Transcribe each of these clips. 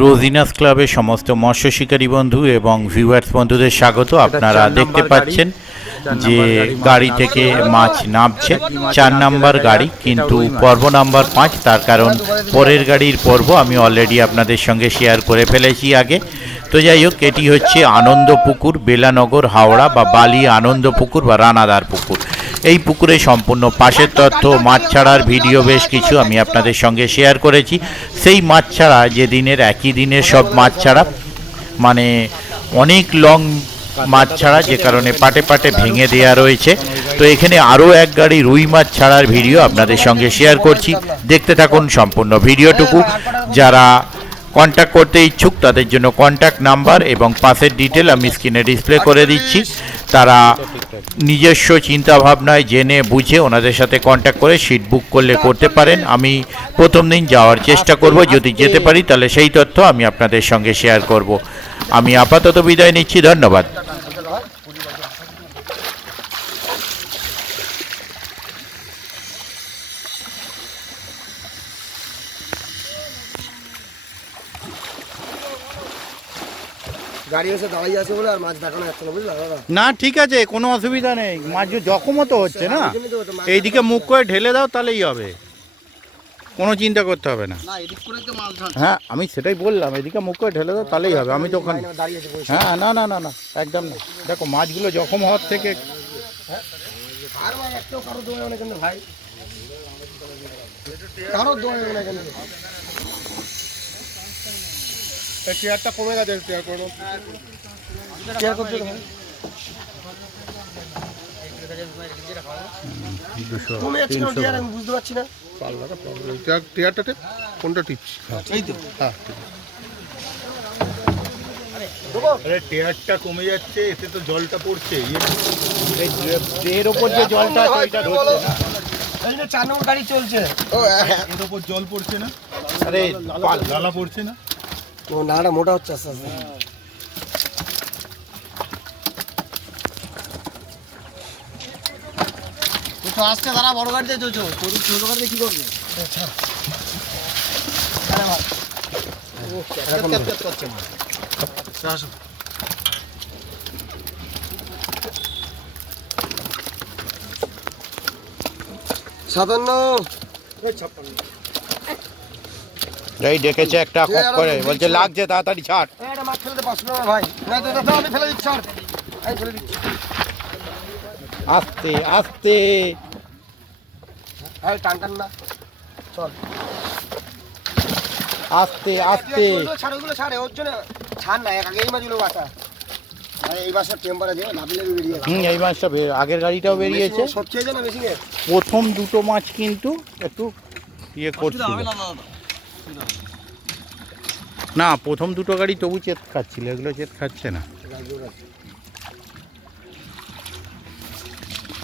রোজিনাস ক্লাবের সমস্ত মৎস্য শিকারী বন্ধু এবং ভিউয়ার্স বন্ধুদের স্বাগত। আপনারা দেখতে পাচ্ছেন যে গাড়ি থেকে মাছ নামছে, 4 নাম্বার গাড়ি, কিন্তু পর্ব নাম্বার 5। তার কারণ পরের গাড়ির পর্ব আমি অলরেডি আপনাদের সঙ্গে শেয়ার করে ফেলেছি আগে। তো যাই হোক, এটি হচ্ছে আনন্দপুকুর, বেলানগর, হাওড়া, বা বালি আনন্দপুকুর বা রানাদার পুকুর। এই পুকুরে সম্পূর্ণ পাশের তথ্য, মাছ ছাড়ার ভিডিও বেশ কিছু আমি আপনাদের সঙ্গে শেয়ার করেছি। সেই মাছ ছাড়া যে দিনের একই দিনের সব মাছ ছাড়া, মানে অনেক লং মাছ ছাড়া, যে কারণে পাটে পাটে ভেঙে দেওয়া রয়েছে। তো এখানে আরও এক গাড়ি রুই মাছ ছাড়ার ভিডিও আপনাদের সঙ্গে শেয়ার করছি, দেখতে থাকুন সম্পূর্ণ ভিডিওটুকু। যারা কন্ট্যাক্ট করতে ইচ্ছুক তাদের জন্য কন্ট্যাক্ট নাম্বার এবং পাসের ডিটেল আমি স্ক্রিনে ডিসপ্লে করে দিচ্ছি। তারা নিজস্ব চিন্তাভাবনায় জেনে বুঝে ওনাদের সাথে কন্ট্যাক্ট করে সিট বুক করলে করতে পারেন। আমি প্রথম দিন যাওয়ার চেষ্টা করব, যদি যেতে পারি তাহলে সেই তথ্য আমি আপনাদের সঙ্গে শেয়ার করব। আমি আপাতত বিদায় নিচ্ছি, ধন্যবাদ। গাড়ি এসে দাঁড়িয়ে আছে বলে আর মাছ দেখানো যাচ্ছে না, বুঝলা দাদা? না ঠিক আছে, কোনো অসুবিধা নেই। মাছ জখমও তো হচ্ছে না, এইদিকে মুখ করে ঢেলে দাও তাহলেই হবে, কোনো চিন্তা করতে হবে না। হ্যাঁ আমি সেটাই বললাম, এদিকে মুখ করে ঢেলে দাও তাহলেই হবে। আমি তো ওখানে হ্যাঁ, না না না না একদম না। দেখো মাছগুলো জখম হওয়ার থেকে কারো দোয়া অনেক ভাই, কারো দোয়া অনেক চেয়ারটা কমে গেছে, চেয়ার করো, চেয়ার করতে কমে যাচ্ছে কেন চেয়ার? আমি বুঝতে পারছি না। চেয়ারটাতে কোনটা টিপস? এই তো, হ্যাঁ আরে টেয়ারটা কমে যাচ্ছে, এতে তো জলটা পড়ছে, এর ওপর যে জলটা আছে ওইটা ধরছে না। এই যে 4 নম্বর গাড়ি চলছে, এর ওপর জল পড়ছে না, আরে লালা পড়ছে না। ও নাড়া মোটা হচ্ছে আস্তে আস্তে। তো আজকে তারা বড় গাড়িতে চলছো, ছোট গাড়িতে কি করবে? সাতান্ন এই ডেকেছে একটা কক করে, বলছে লাগছে তাড়াতাড়ি ছাড়। এটা মাছ ফেলতে পারছো না ভাই, না তো দাদা আমি ফেলে দিচ্ছি, আর এই ফেলে দিচ্ছি। আস্তে আস্তে এই টান না, চল আস্তে আস্তে। ছাড় ওগুলো ছাড়ে, ওর জন্য ছাড় না, আগে এই মাছগুলো বাঁচা। আরে এই মাছটা টেম্পারে দিয়ে লাভলে বেরিয়ে গেল। এই মাছটা আগের গাড়িটাও বেরিয়েছে। সব খেয়েছে না মেশিনে। প্রথম দুটো মাছ কিন্তু একটু ইয়ে করছিল না, প্রথম দুটো গাড়ি তবু চেত খাচ্ছিল, এগুলো চেত খাচ্ছে না।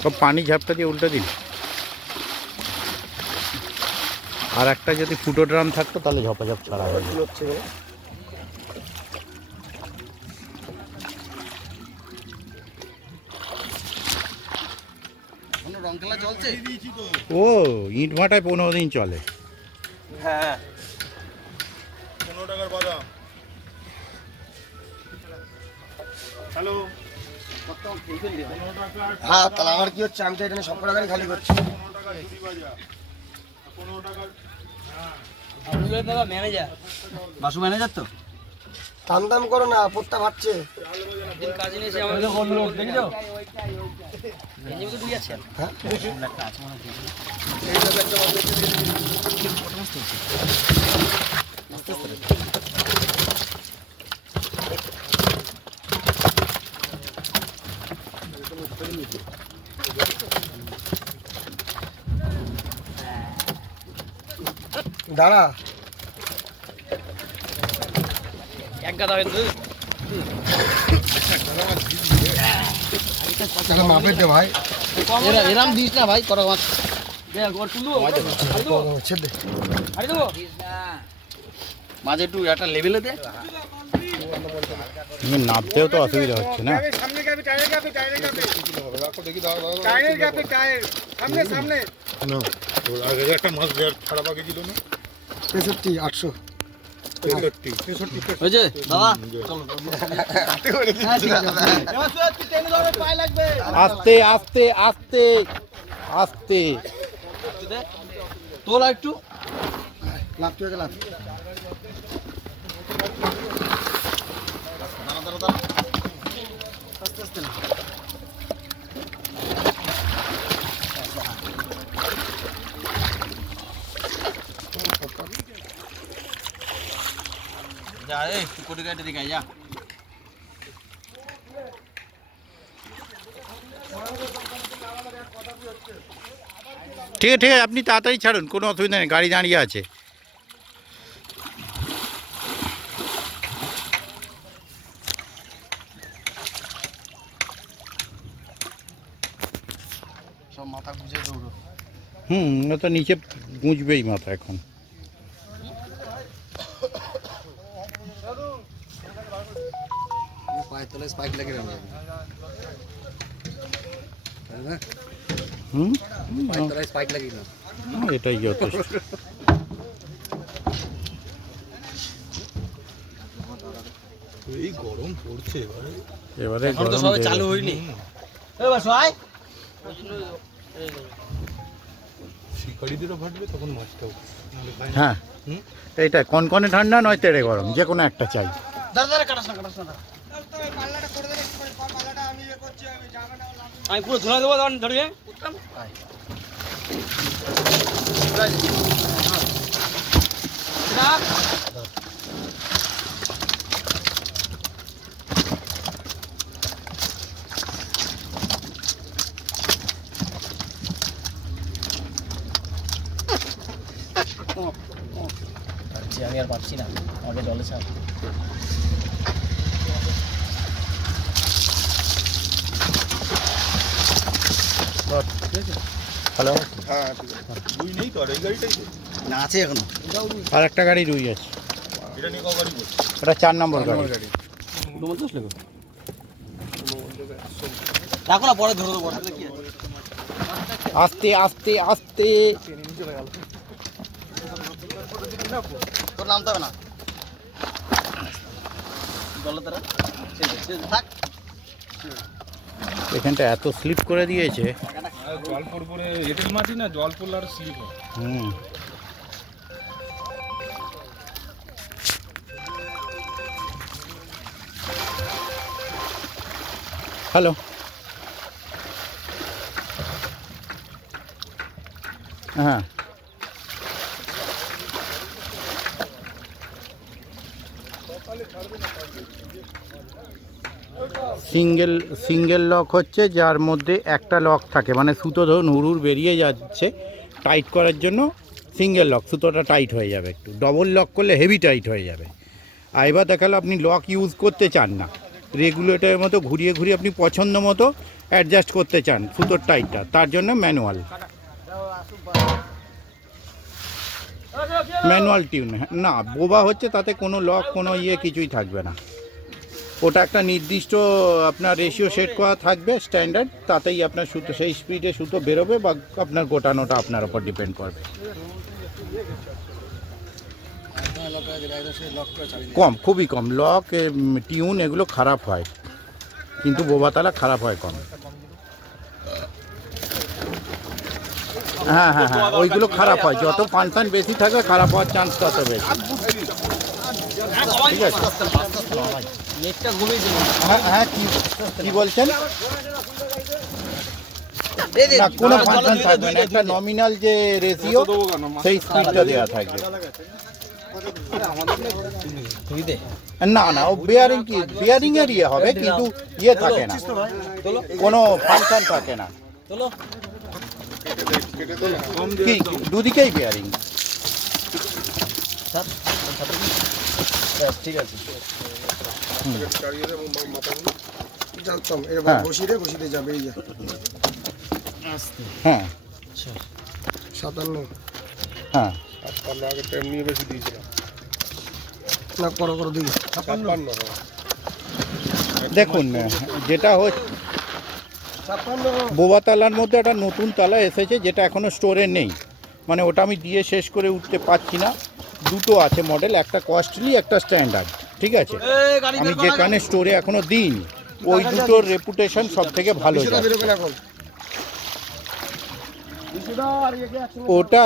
সব পানি ঝাপটা দিয়ে উল্টে দিন। আর একটা যদি ফুটো ড্রাম থাকতো তাহলে ঝপাঝপ ছাড়া হয়ে যেত। ও ইট ভাটায় 15 দিন চলে। হ্যাঁ 15 টাকার বাদাম। হ্যালো, হ্যাঁ তাহলে আমার কি হচ্ছে, আমি তো এখানে সব টাকারই খালি করছি। 15 টাকা ঝুড়ি ভাজা, 15 টাকার। ম্যানেজার বাসু ম্যানেজার তো দাম দাম করো না, পোটটা ভাবছে। কাজে এসে আমাকে বললো দেখছো এনজিও দুই আছে হ্যাঁ দাঁড়া, এক গাদা হয়ে মাপের দে ভাই, এরাম দিস না ভাই, করো মাছ ছেড়ে দে। মাঝে একটু একটা লেভেলে দে। নামতেও তো অসুবিধা হচ্ছে না। একটা মাছ খারাপ আগে ছিল না। 63 800 হয়েছে দাদা? আস্তে আস্তে আস্তে আস্তে। তোলা একটু যা একটু কোটি কাটে দিকে যা। ঠিক আছে ঠিক আছে, আপনি তাড়াতাড়ি ছাড়ুন, কোনো অসুবিধা নেই, গাড়ি দাঁড়িয়ে আছে। সব মাথা গুঁজে দৌড়ো। ও তো নিচে গুঁজবেই মাথা এখন। পায়ের তলায় স্পাইক লাগে না, পায়ের তলায় স্পাইক লাগে না। এটাই যথেষ্ট। এই গরম পড়ছে এবারে। এবারে এখন তো গরম সবে বেড়ে চালু গেছে। হয়নি। এ বাস আয় শিকারিদেরও ফাটবে তখন মাছটাও নাহলে খায় না। হ্যাঁ, হুম? এইটা কনকনে ঠান্ডা নয় তেড়ে গরম, যে কোনো একটা চাই। দাঁড়া দাঁড়া কাটাস না আমি পুরো ধুলা দেবো তখন ধরিয়ে আমি আর পারছি না, আমাকে জলে ছাড়। হ্যালো, হ্যাঁ ঠিক আছে। রুই নেই তো আর এই গাড়িটাই তো। না আছে এখনো। আর একটা গাড়ি রুই আছে, এটা নিয়ে কগাড়ি বলছে? ওটা 4 নম্বর গাড়ি। রাখো না, পরে ধরে দেবো। আস্তে আস্তে আস্তে। তোর নামতে হবে না জলে তারা থাক। এখানটা এত স্লিপ করে দিয়েছে। জল পড়ে এঁটেল মাটি না, জল পড়লে আর স্লিপ হয়। হুম, হ্যালো, হ্যাঁ সিঙ্গেল লক হচ্ছে, যার মধ্যে একটা লক থাকে, মানে সুতো ধরুন হুড়ুর বেরিয়ে যাচ্ছে, টাইট করার জন্য সিঙ্গেল লক, সুতোটা টাইট হয়ে যাবে। একটু ডবল লক করলে হেভি টাইট হয়ে যাবে। আর এবার দেখালো আপনি লক ইউজ করতে চান না, রেগুলেটরের মতো ঘুরিয়ে ঘুরিয়ে আপনি পছন্দ মতো অ্যাডজাস্ট করতে চান সুতোর টাইটটা, তার জন্য ম্যানুয়াল টিউন। না, বোবা হচ্ছে তাতে কোনো লক কোনো কিছুই থাকবে না। ওটা একটা নির্দিষ্ট আপনার রেশিও সেট করা থাকবে স্ট্যান্ডার্ড, তাতেই আপনার সুতো সেই স্পিডে সুতো বেরোবে বা আপনার গোটানোটা আপনার ওপর ডিপেন্ড করবে। কম, খুবই কম লক টিউন এগুলো খারাপ হয়, কিন্তু বোবাতালা খারাপ হয় কম। হ্যাঁ হ্যাঁ হ্যাঁ, ওইগুলো খারাপ হয়, যত ফাংশন বেশি থাকবে খারাপ হওয়ার চান্স তত বেশি। ঠিক আছে, নেটটা ঘুমিয়ে দিন। হ্যাঁ হ্যাঁ, কি বলছেন? না, কোনো ফাংশন থাকবে না, একটা নমিনাল যে রেশিও সেই স্পিডটা দেওয়া থাকবে। না না, ও বেয়ারিং কি বেয়ারিং এর ইয়ে হবে, কিন্তু ইয়ে থাকে না, কোনো ফাংশন থাকে না। কি দুদিকেই বেয়ারিং। ঠিক আছে জানতাম হ্যাঁ। এবার বসিয়ে বসিয়ে যাবে। এই যে হ্যাঁ 57 হ্যাঁ, আমরা আগে টাইম নিয়ে বেশি দিয়েছিলাম না, করো করো দিই 56। দেখুন যেটা হচ্ছে বোবা তালার মধ্যে একটা নতুন তালা এসেছে, যেটা এখনও স্টোরে নেই, মানে ওটা আমি দিয়ে শেষ করে উঠতে পারছি না। দুটো আছে মডেল, একটা কস্টলি একটা স্ট্যান্ডার্ড, ঠিক আছে। আমি যেখানে স্টোরে এখনো দিইনি ওই দুটোর রেপুটেশন সব থেকে ভালো যায়। ওটা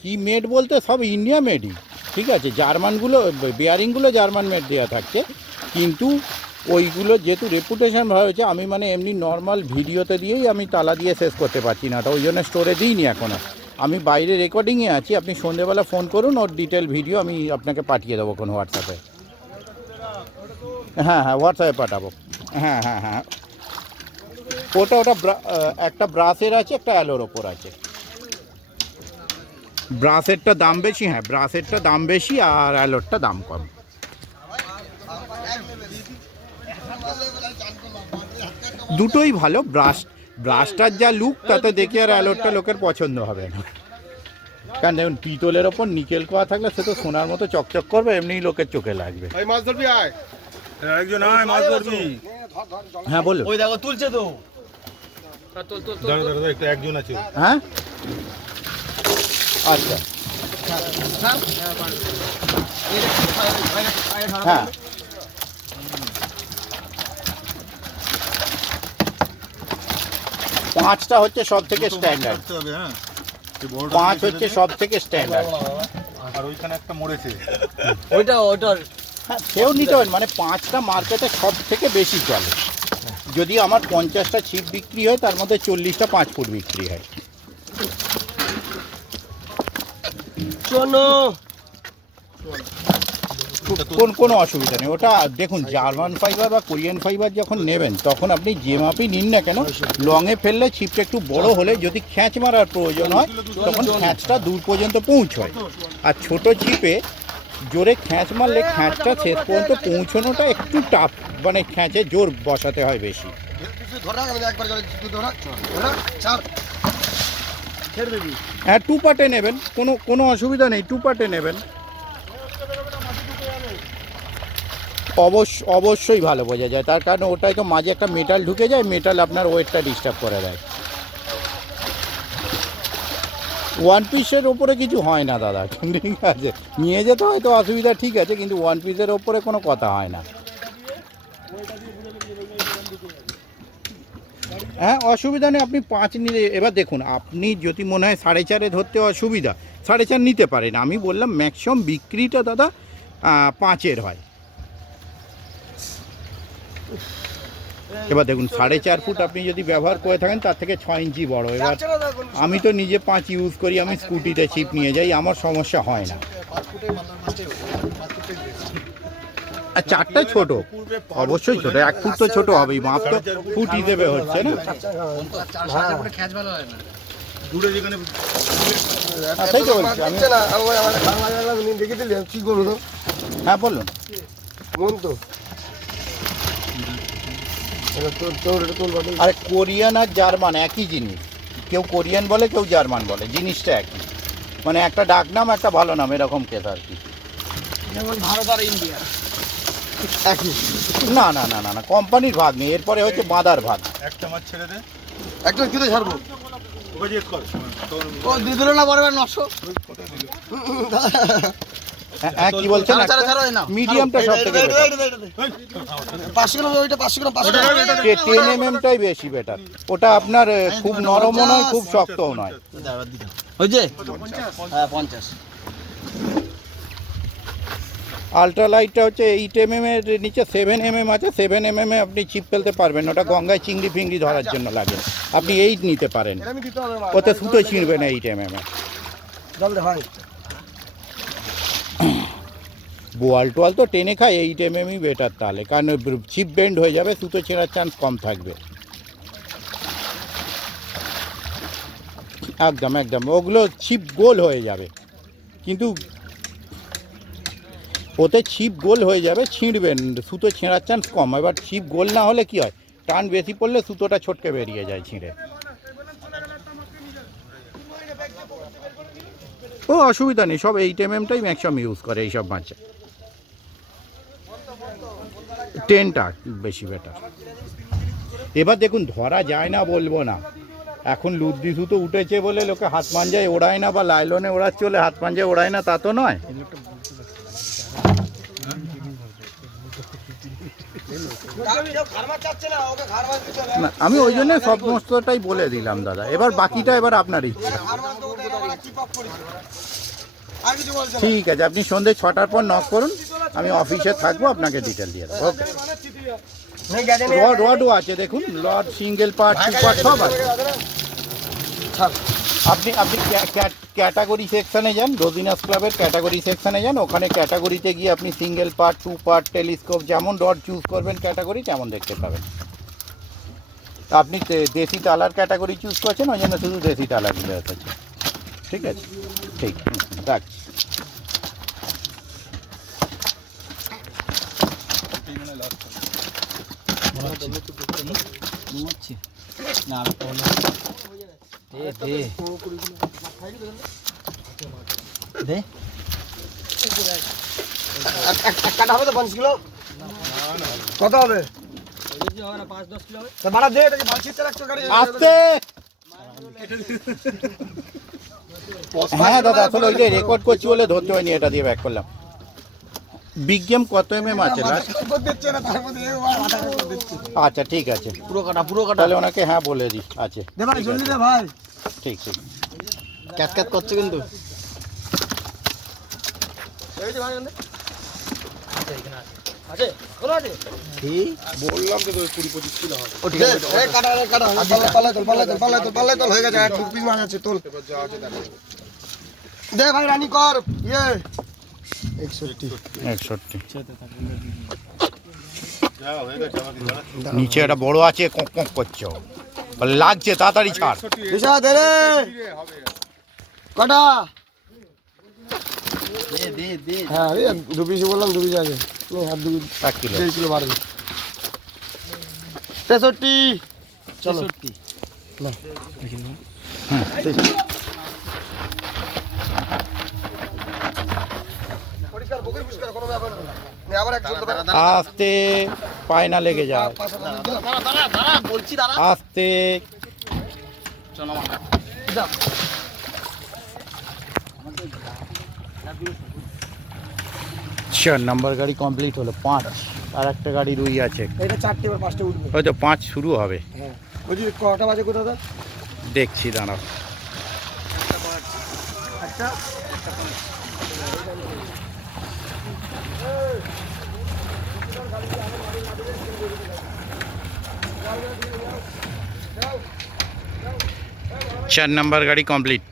কি মেড বলতে সব ইন্ডিয়া মেডই, ঠিক আছে। জার্মানগুলো বেয়ারিংগুলো জার্মান মেড দেওয়া থাকছে, কিন্তু ওইগুলো যেহেতু রেপুটেশন ভালো হয়েছে, আমি মানে এমনি নর্মাল ভিডিওতে দিয়েই আমি তালা দিয়ে শেষ করতে পারছি না, ওটা ওই জন্য স্টোরে দিইনি এখনও। আমি বাইরে রেকর্ডিংয়ে আছি, আপনি সন্ধ্যেবেলা ফোন করুন, ওর ডিটেল ভিডিও আমি আপনাকে পাঠিয়ে দেবো কোনো হোয়াটসঅ্যাপে। হ্যাঁ হ্যাঁ, হোয়াটসঅ্যাপে পাঠাবো। হ্যাঁ হ্যাঁ হ্যাঁ, ওটা একটা ব্রাশের আছে, একটা অ্যালোর ওপর আছে। ব্রাশেরটা দাম বেশি, হ্যাঁ ব্রাশেরটা দাম বেশি আর অ্যালোরটা দাম কম। দুটোই ভালো। ব্রাশটার যা লুক তাতে দেখে আর অ্যালোরটা লোকের পছন্দ হবে না, কারণ দেখুন পিতলের ওপর নিকেল করা থাকলে সে তো সোনার মতো চকচক করবে, এমনি লোকের চোখে লাগবে। মাছ ধরবি আয়, একজন আয় মাছ ধরবি। হ্যাঁ বলুন। ওই দেখো তুলছে তো। দাঁড়া একটু, একজন আছে। হ্যাঁ আচ্ছা, হ্যাঁ পাঁচটা হচ্ছে সব থেকে স্ট্যান্ডার্ড, হ্যাঁ 5 হচ্ছে সব থেকে স্ট্যান্ডার্ড। আর ওইখানে একটা মরেছে। ওইটার হ্যাঁ সেও নিতে পারেন, মানে 5টা মার্কেটে সব থেকে বেশি চলে। যদি আমার 50টা ছিপ বিক্রি হয় তার মধ্যে 40টা 5 ফুট বিক্রি হয়। শোনো, কোনো অসুবিধা নেই। ওটা দেখুন জার্মান ফাইবার বা কোরিয়ান ফাইবার যখন নেবেন তখন আপনি যে মাপই নিন না কেন, লংয়ে ফেললে ছিপটা একটু বড় হলে যদি খ্যাঁচ মারার প্রয়োজন হয় তখন খ্যাঁচটা দূর পর্যন্ত পৌঁছয়। আর ছোট ছিপে জোরে খ্যাঁচ মারলে খ্যাঁচটা শেষ পর্যন্ত পৌঁছানোটা একটু টাফ, মানে খ্যাঁচে জোর বসাতে হয় বেশি। হ্যাঁ 2 পার্টে নেবেন, কোনো অসুবিধা নেই, 2 পার্টে নেবেন। অবশ্যই ভালো বোঝা যায়, তার কারণ ওটাই তো মাঝে একটা মেটাল ঢুকে যায়, মেটাল আপনার ওয়েটটা ডিস্টার্ব করে দেয়। 1 পিসের ওপরে কিছু হয় না দাদা, ঠিক আছে। নিয়ে যেতে হয়তো অসুবিধা, ঠিক আছে, কিন্তু 1 পিসের ওপরে কোনো কথা হয় না। হ্যাঁ অসুবিধা নেই, আপনি 5 নিলে। এবার দেখুন আপনি যদি মনে হয় 4.5-এ ধরতে অসুবিধা, 4.5 নিতে পারেন। আমি বললাম ম্যাক্সিমাম বিক্রিটা দাদা 5-এর হয়। এবার দেখুন 4.5 ফুট আপনি যদি ব্যবহার করে থাকেন তার থেকে 6 ইঞ্চি বড়। এবার আমি তো নিজে 5 ইউজ করি, আমি স্কুটিতে ছিপ নিয়ে যাই, আমার সমস্যা হয় না। আর 4টা ছোট, অবশ্যই ছোট, 1 ফুট তো ছোট হবেই, মাপ তো ফুট হিসেবে হচ্ছে না। দূরে যেখানে সেই তো বলছি আমি। দেখে দিলে কি করবো তো? হ্যাঁ বলুন। মন তো আরে কোরিয়ান আর জার্মান একই জিনিস, কেউ কোরিয়ান বলে কেউ জার্মান বলে, জিনিসটা একই, মানে একটা ডাক নাম একটা ভালো নাম, এরকম কেস আর কি। যেমন ভারত আর ইন্ডিয়া একই। না না না না না, কোম্পানির ভাগ নেই, এরপরে হচ্ছে বাঁধার ভাগ। একটা মাছ ছেড়ে দে, একদম কিতে ছাড়বো? ওকে জিজ্ঞেস কর। ও দিয়ে দিল না বরাবর 900। হ্যাঁ কি বলছেন? মিডিয়ামটা সব থেকে বেটার, 500 গ্রাম, ওইটা 500 গ্রাম, 500 গ্রাম। 10 mm-টাই বেশি বেটার। ওটা আপনার খুব নরমও নয় খুব শক্তও নয়। ওই যে হ্যাঁ 50। আলট্রালাইটটা হচ্ছে 8 mm এর নিচে 7 mm আছে, 7 mm এ আপনি ছিপ ফেলতে পারবেন, ওটা গঙ্গায় চিংড়ি ফিংড়ি ধরার জন্য লাগে। আপনি 8 নিতে পারেন, ওতে সুতো ছিঁড়বে না 8 mm এ। জল দে ভাই। বোয়াল টোয়াল তো টেনে খায়, 8 mm-ই বেটার তাহলে, কারণ ছিপ বেন্ড হয়ে যাবে, সুতো ছেঁড়ার চান্স কম থাকবে। একদম একদম, ওগুলো ছিপ গোল হয়ে যাবে, কিন্তু ওতে ছিপ গোল হয়ে যাবে, ছিঁড়বেন, সুতো ছেঁড়ার চান্স কম। এবার ছিপ গোল না হলে কি হয়, টান বেশি পড়লে সুতোটা ছটকে বেরিয়ে যায় ছিঁড়ে। ও অসুবিধা নেই, সব 8 mm-টাই ম্যাক্সিমাম ইউজ করে এইসব মাছে। 10টা বেশি বেটার। এবার দেখুন ধরা যায় না বলবো না, এখন লুদ্দি সুতো উঠেছে বলে লোকে হাত পাঞ্জায় ওড়ায় না, বা লাইলনে ওড়াচ্ছে বলে হাত পাঞ্জায় ওড়ায় না তা তো নয়। না, আমি ওই জন্য সমস্তটাই বলে দিলাম দাদা, এবার বাকিটা এবার আপনার ইচ্ছা। ঠিক আছে, আপনি সন্ধ্যে 6টার পর নক করুন, আমি অফিসে থাকবো, আপনাকে ডিটেল দিয়ে দেবো। ওকে। রডও আছে দেখুন, rod single part, two part সব আছে। আপনি ক্যাটাগরি সেকশানে যান, রোজিনাস ক্লাবের ক্যাটাগরি সেকশানে যান, ওখানে ক্যাটাগরিতে গিয়ে আপনি single part, two part, telescope যেমন রড চুজ করবেন ক্যাটাগরি তেমন দেখতে পাবেন। আপনি দেশি টালার ক্যাটাগরি চুজ করছেন, ওই জন্য শুধু দেশি টালারগুলো এসেছে। ঠিক আছে, ঠিক, রাখছি। কাটা হবে তো 5 কিলো কত হবে? 5-10 কিলো হবে। ভাড়া দে, এটা কি বালছিতে রাখছো গাড়ি? আস্তে। হ্যাঁ দাদা, আসলে ওই যে রেকর্ড করছি বলে ধরতে হয়নি, এটা দিয়ে ব্যাক করলাম। বিগ গেম কত এমএম আছে লাস্ট? আচ্ছা ঠিক আছে, পুরো কাটা তাহলে ওনাকে হ্যাঁ বলে দিই। আছে, দে ভাই, জলদি দে ভাই। ঠিক ঠিক। ক্যাট করছে কিন্তু। আছে কোলা আছে বললাম তো 20-25 কিলো হবে। ও ঠিক আছে, এই কাটা পাল্লা হয়ে গেছে, আর 2 পিস মাছ আছে তোল। এবার যা আছে দেখা যাবে। দে ভাই রানী কর, 61 নিচে একটা বড় আছে, কক কক করছে, লাগছে, তাড়াতাড়ি ছাড়। বিশা দে রে কাটা। হ্যাঁ রে, 2 পিস বললাম, 2 পিস আছে। নে হাত 2 1 কিলো। 1.5 কিলো বাড়বে। 63 চলো না পরিষ্কার বগির পরিষ্কার কোনো ব্যাপার না। নে আবার 114 আস্তে, পায় না লেগে যাও, বলছি দাঁড়া আস্তে। চার নাম্বার গাড়ি কমপ্লিট হলো, 5 আর একটা গাড়ি রুই আছে, এটা 4টে এবার 5টে উঠবে। হয়তো 5 শুরু হবে, হ্যাঁ বলছি কটা বাজে কোথা দাদা? দেখছি দাঁড়াও। একটা চার নাম্বার গাড়ি কমপ্লিট।